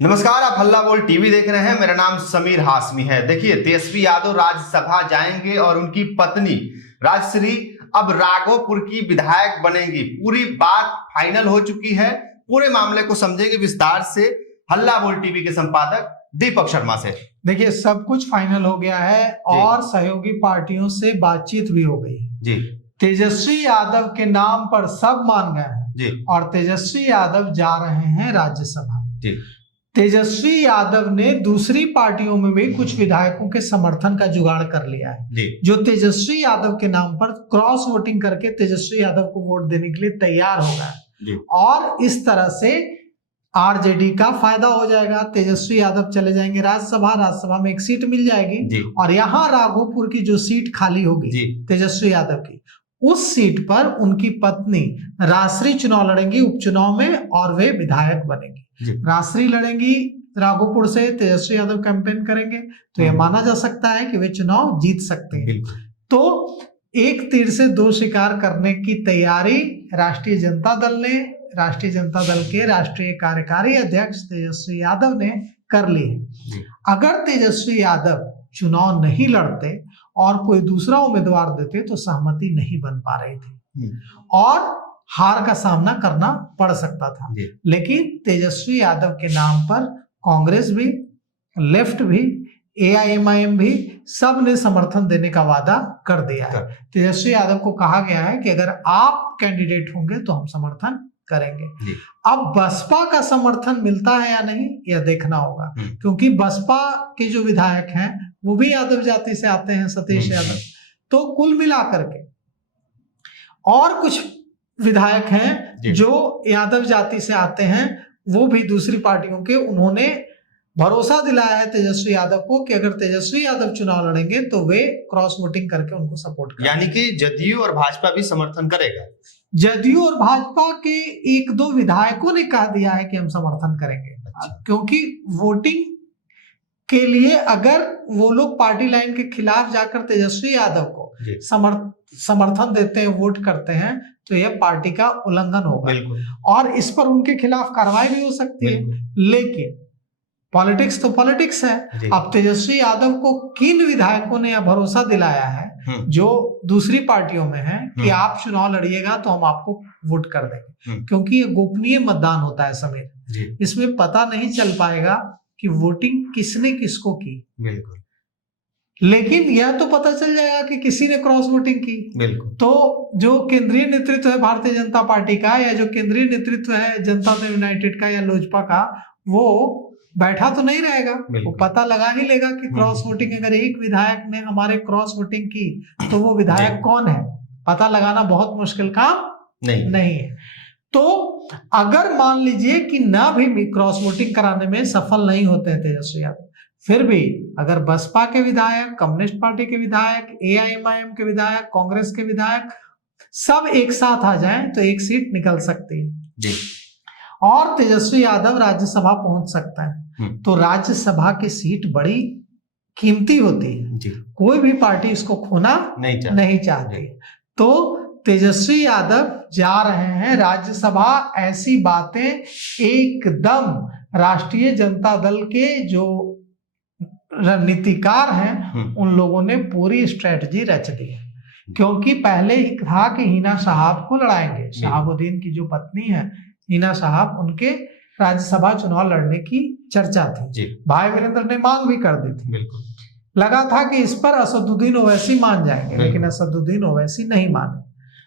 नमस्कार, आप हल्ला बोल टीवी देख रहे हैं। मेरा नाम समीर हाशमी है। देखिए, तेजस्वी यादव राज्यसभा जाएंगे और उनकी पत्नी राजश्री अब राघोपुर की विधायक बनेंगी। पूरी बात फाइनल हो चुकी है। पूरे मामले को समझेंगे विस्तार से हल्ला बोल टीवी के संपादक दीपक शर्मा से। देखिए, सब कुछ फाइनल हो गया है और सहयोगी पार्टियों से बातचीत भी हो गई जी। तेजस्वी यादव के नाम पर सब मान गए हैं जी। और तेजस्वी यादव जा रहे हैं राज्यसभा जी। तेजस्वी यादव ने दूसरी पार्टियों में भी कुछ विधायकों के समर्थन का जुगाड़ कर लिया है जी। जो तेजस्वी यादव के नाम पर क्रॉस वोटिंग करके तेजस्वी यादव को वोट देने के लिए तैयार हो गए और इस तरह से आरजेडी का फायदा हो जाएगा। तेजस्वी यादव चले जाएंगे राज्यसभा में एक सीट मिल जाएगी और यहाँ राघोपुर की जो सीट खाली होगी तेजस्वी यादव की, उस सीट पर उनकी पत्नी राजश्री चुनाव लड़ेंगी उपचुनाव में और वे विधायक बनेंगी। राजश्री लड़ेंगी राघोपुर से, तेजस्वी यादव कैंपेन करेंगे, तो यह माना जा सकता है कि वे चुनाव जीत सकते हैं। तो एक तीर से दो शिकार करने की तैयारी राष्ट्रीय जनता दल ने, राष्ट्रीय जनता दल के राष्ट्रीय कार्यकारी अध्यक्ष तेजस्वी यादव ने कर ली है। अगर तेजस्वी यादव चुनाव नहीं लड़ते और कोई दूसरा उम्मीदवार देते तो सहमति नहीं बन पा रही थी और हार का सामना करना पड़ सकता था। लेकिन तेजस्वी यादव के नाम पर कांग्रेस भी, लेफ्ट भी, AIMIM भी सब ने समर्थन देने का वादा कर दिया है। तेजस्वी यादव को कहा गया है कि अगर आप कैंडिडेट होंगे तो हम समर्थन करेंगे। अब बसपा का समर्थन मिलता है या नहीं यह देखना होगा, क्योंकि बसपा के जो विधायक हैं वो भी यादव जाति से आते हैं, सतीश यादव। तो कुल मिलाकर के और कुछ विधायक हैं जो यादव जाति से आते हैं, वो भी दूसरी पार्टियों के, उन्होंने भरोसा दिलाया है तेजस्वी यादव को कि अगर तेजस्वी यादव चुनाव लड़ेंगे तो वे क्रॉस वोटिंग करके उनको सपोर्ट करेंगे। यानी कि जदयू और भाजपा भी समर्थन करेगा। जदयू और भाजपा के एक दो विधायकों ने कह दिया है कि हम समर्थन करेंगे। क्योंकि वोटिंग के लिए अगर वो लोग पार्टी लाइन के खिलाफ जाकर तेजस्वी यादव को समर्थन देते हैं, वोट करते हैं, तो यह पार्टी का उल्लंघन होगा और इस पर उनके खिलाफ कार्रवाई भी हो सकती है। लेकिन पॉलिटिक्स तो पॉलिटिक्स है। अब तेजस्वी यादव को किन विधायकों ने यह भरोसा दिलाया है जो दूसरी पार्टियों में है कि आप चुनाव लड़िएगा तो हम आपको वोट कर देंगे, क्योंकि ये गोपनीय मतदान होता है समीर, इसमें पता नहीं चल पाएगा कि वोटिंग किसने किसको की। लेकिन यह तो पता चल जाएगा कि किसी ने क्रॉस वोटिंग की। तो जो केंद्रीय नेतृत्व है भारतीय जनता पार्टी का या जो केंद्रीय नेतृत्व है जनता दल यूनाइटेड का या लोजपा का, वो बैठा तो नहीं रहेगा, वो पता लगा ही लेगा कि क्रॉस वोटिंग, अगर एक विधायक ने हमारे क्रॉस वोटिंग की तो वो विधायक कौन है, पता लगाना बहुत मुश्किल काम नहीं है। तो अगर मान लीजिए कि ना भी क्रॉस वोटिंग कराने में सफल नहीं होते हैं तेजस्वी यादव, फिर भी अगर बसपा के विधायक, कम्युनिस्ट पार्टी के विधायक, AIMIM के विधायक, कांग्रेस के विधायक सब एक साथ आ जाएं तो एक सीट निकल सकती है और तेजस्वी यादव राज्यसभा पहुंच सकता है। तो राज्यसभा की सीट बड़ी कीमती होती है, कोई भी पार्टी इसको खोना नहीं चाहती। तो तेजस्वी यादव जा रहे हैं राज्यसभा। ऐसी बातें एकदम राष्ट्रीय जनता दल के जो रणनीतिकार हैं उन लोगों ने पूरी स्ट्रेटजी रच दी है, क्योंकि पहले ही कहा कि हिना साहब को लड़ाएंगे। शहाबुद्दीन की जो पत्नी है हिना साहब, उनके राज्यसभा चुनाव लड़ने की चर्चा थी। भाई वीरेंद्र ने मांग भी कर दी थी। लगा था कि इस पर असदुद्दीन ओवैसी मान जाएंगे, लेकिन असदुद्दीन ओवैसी नहीं माने।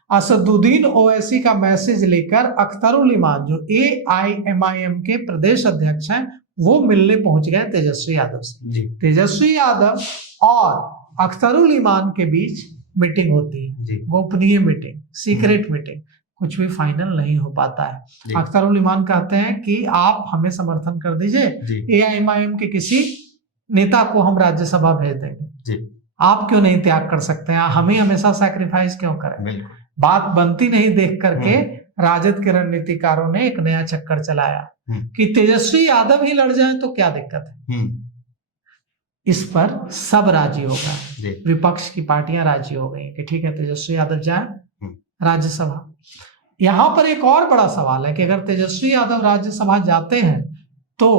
असदुद्दीन ओवैसी का मैसेज लेकर अख्तरुल इमान जो AIMIM के प्रदेश अध्यक्ष हैं वो मिलने पहुंच गए तेजस्वी यादव से। तेजस्वी यादव और अख्तरुल इमान के बीच मीटिंग होती है, गोपनीय मीटिंग, सीक्रेट मीटिंग, कुछ भी फाइनल नहीं हो पाता है। अख्तरुल इमान कहते हैं कि आप हमें समर्थन कर दीजिए, AIMIM के किसी नेता को हम राज्यसभा भेज देंगे। आप क्यों नहीं त्याग कर सकते हैं, हमें हमेशा सैक्रिफाइस क्यों करें। बात बनती नहीं देख करके राजद के रणनीतिकारों ने एक नया चक्कर चलाया कि तेजस्वी यादव ही लड़ जाए तो क्या दिक्कत है। इस पर सब राजी हो गए, विपक्ष की पार्टियां राजी हो गई कि ठीक है तेजस्वी यादव जाए राज्यसभा। यहां पर एक और बड़ा सवाल है कि अगर तेजस्वी यादव राज्यसभा जाते हैं तो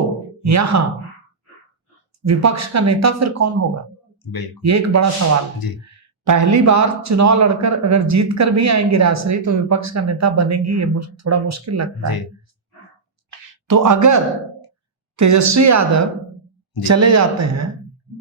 यहाँ विपक्ष का नेता फिर कौन होगा, बिल्कुल ये एक बड़ा सवाल है। जी पहली बार चुनाव लड़कर अगर जीत कर भी आएंगी राजश्री तो विपक्ष का नेता बनेंगी, ये थोड़ा मुश्किल लगता है। तो अगर तेजस्वी यादव चले जाते हैं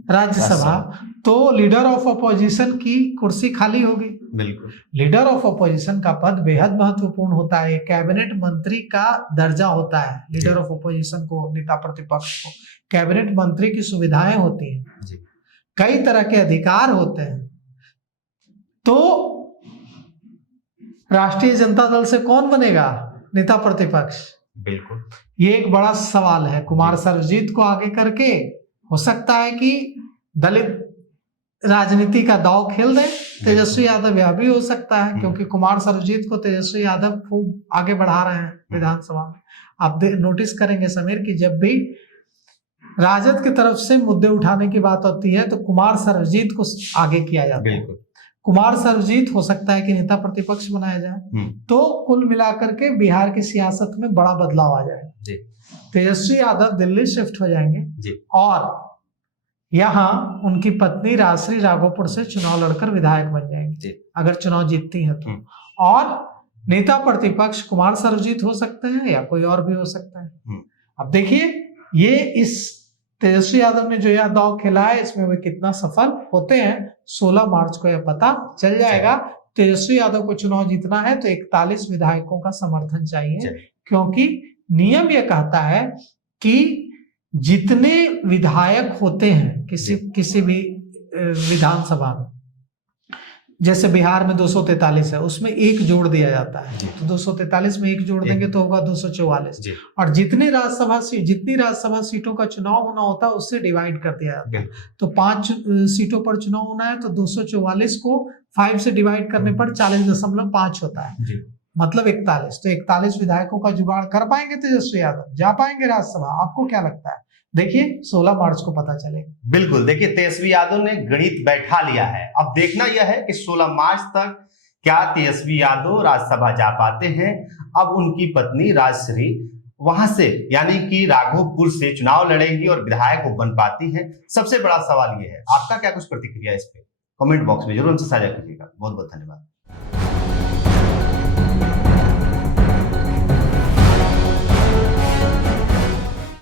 राज्यसभा तो लीडर ऑफ अपोजिशन की कुर्सी खाली होगी। बिल्कुल लीडर ऑफ अपोजिशन का पद बेहद महत्वपूर्ण होता है, कैबिनेट मंत्री का दर्जा होता है लीडर ऑफ अपोजिशन को, नेता प्रतिपक्ष को। कैबिनेट मंत्री की सुविधाएं होती हैं जी। कई तरह के अधिकार होते हैं। तो राष्ट्रीय जनता दल से कौन बनेगा नेता प्रतिपक्ष, बिल्कुल ये एक बड़ा सवाल है। कुमार सर्वजीत को आगे करके हो सकता है कि दलित राजनीति का दांव खेल दे तेजस्वी यादव, यह भी हो सकता है क्योंकि कुमार सर्वजीत को तेजस्वी यादव खूब आगे बढ़ा रहे हैं विधानसभा में। आप नोटिस करेंगे समीर कि जब भी राजद की तरफ से मुद्दे उठाने की बात होती है तो कुमार सर्वजीत को आगे किया जाता है। कुमार सर्वजीत हो सकता है कि नेता प्रतिपक्ष बनाया जाए, तो कुल मिलाकर के बिहार की सियासत में बड़ा बदलाव आ जाए। तेजस्वी यादव दिल्ली शिफ्ट हो जाएंगे और यहाँ उनकी पत्नी राजश्री राघोपुर से चुनाव लड़कर विधायक बन जाएंगे अगर चुनाव जीतती है तो। और नेता प्रतिपक्ष कुमार सर्वजीत हो सकते हैं या कोई और भी हो सकता है। अब देखिए ये इस तेजस्वी यादव ने जो यह दांव खेला है इसमें वे कितना सफल होते हैं 16 मार्च को यह पता चल जाएगा। तेजस्वी यादव को चुनाव जीतना है तो 41 विधायकों का समर्थन चाहिए, क्योंकि नियम यह कहता है कि जितने विधायक होते हैं किसी भी विधानसभा में, जैसे बिहार में 243 है उसमें एक जोड़ दिया जाता है, तो 243 में एक जोड़ देंगे तो होगा 244। और जितनी राज्यसभा सीटों का चुनाव होना होता है उससे डिवाइड कर दिया जाता है। तो 5 सीटों पर चुनाव होना है तो 244 को 5 से डिवाइड करने पर 40.5 होता है, मतलब 41। तो 41 विधायकों का जुगाड़ कर पाएंगे तेजस्वी यादव, जा पाएंगे राज्यसभा? आपको क्या लगता है? देखिए 16 मार्च को पता चलेगा। बिल्कुल, देखिए तेजस्वी यादव ने गणित बैठा लिया है। अब देखना यह है कि 16 मार्च तक क्या तेजस्वी यादव राज्यसभा जा पाते हैं। अब उनकी पत्नी राजश्री वहां से यानी कि राघोपुर से चुनाव लड़ेंगी और विधायक वो बन पाती है। सबसे बड़ा सवाल यह है, आपका क्या कुछ प्रतिक्रिया इस पे कमेंट बॉक्स में जरूर हमसे साझा कीजिएगा। बहुत बहुत धन्यवाद।